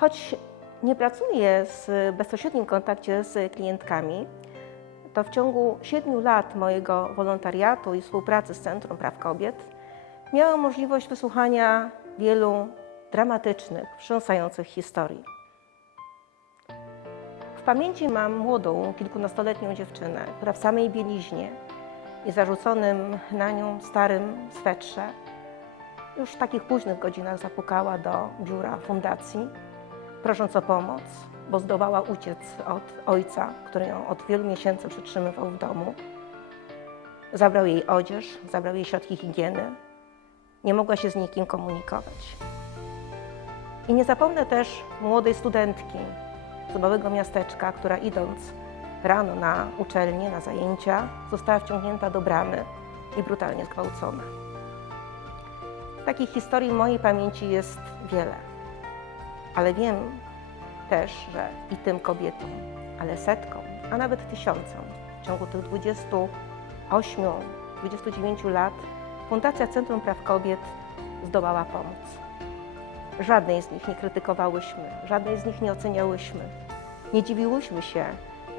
Choć nie pracuję z bezpośrednim kontakcie z klientkami, to w ciągu siedmiu lat mojego wolontariatu i współpracy z Centrum Praw Kobiet miałam możliwość wysłuchania wielu dramatycznych, wstrząsających historii. W pamięci mam młodą, kilkunastoletnią dziewczynę, która w samej bieliźnie i zarzuconym na nią starym swetrze już w takich późnych godzinach zapukała do biura fundacji, prosząc o pomoc, bo zdołała uciec od ojca, który ją od wielu miesięcy przytrzymywał w domu. Zabrał jej odzież, zabrał jej środki higieny. Nie mogła się z nikim komunikować. I nie zapomnę też młodej studentki z małego miasteczka, która idąc rano na uczelnię, na zajęcia, została wciągnięta do bramy i brutalnie zgwałcona. Takich historii w mojej pamięci jest wiele, ale wiem też, że i tym kobietom, ale setkom, a nawet tysiącom w ciągu tych 28, 29 lat Fundacja Centrum Praw Kobiet zdołała pomóc. Żadnej z nich nie krytykowałyśmy, żadnej z nich nie oceniałyśmy. Nie dziwiłyśmy się,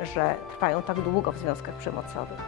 że trwają tak długo w związkach przemocowych.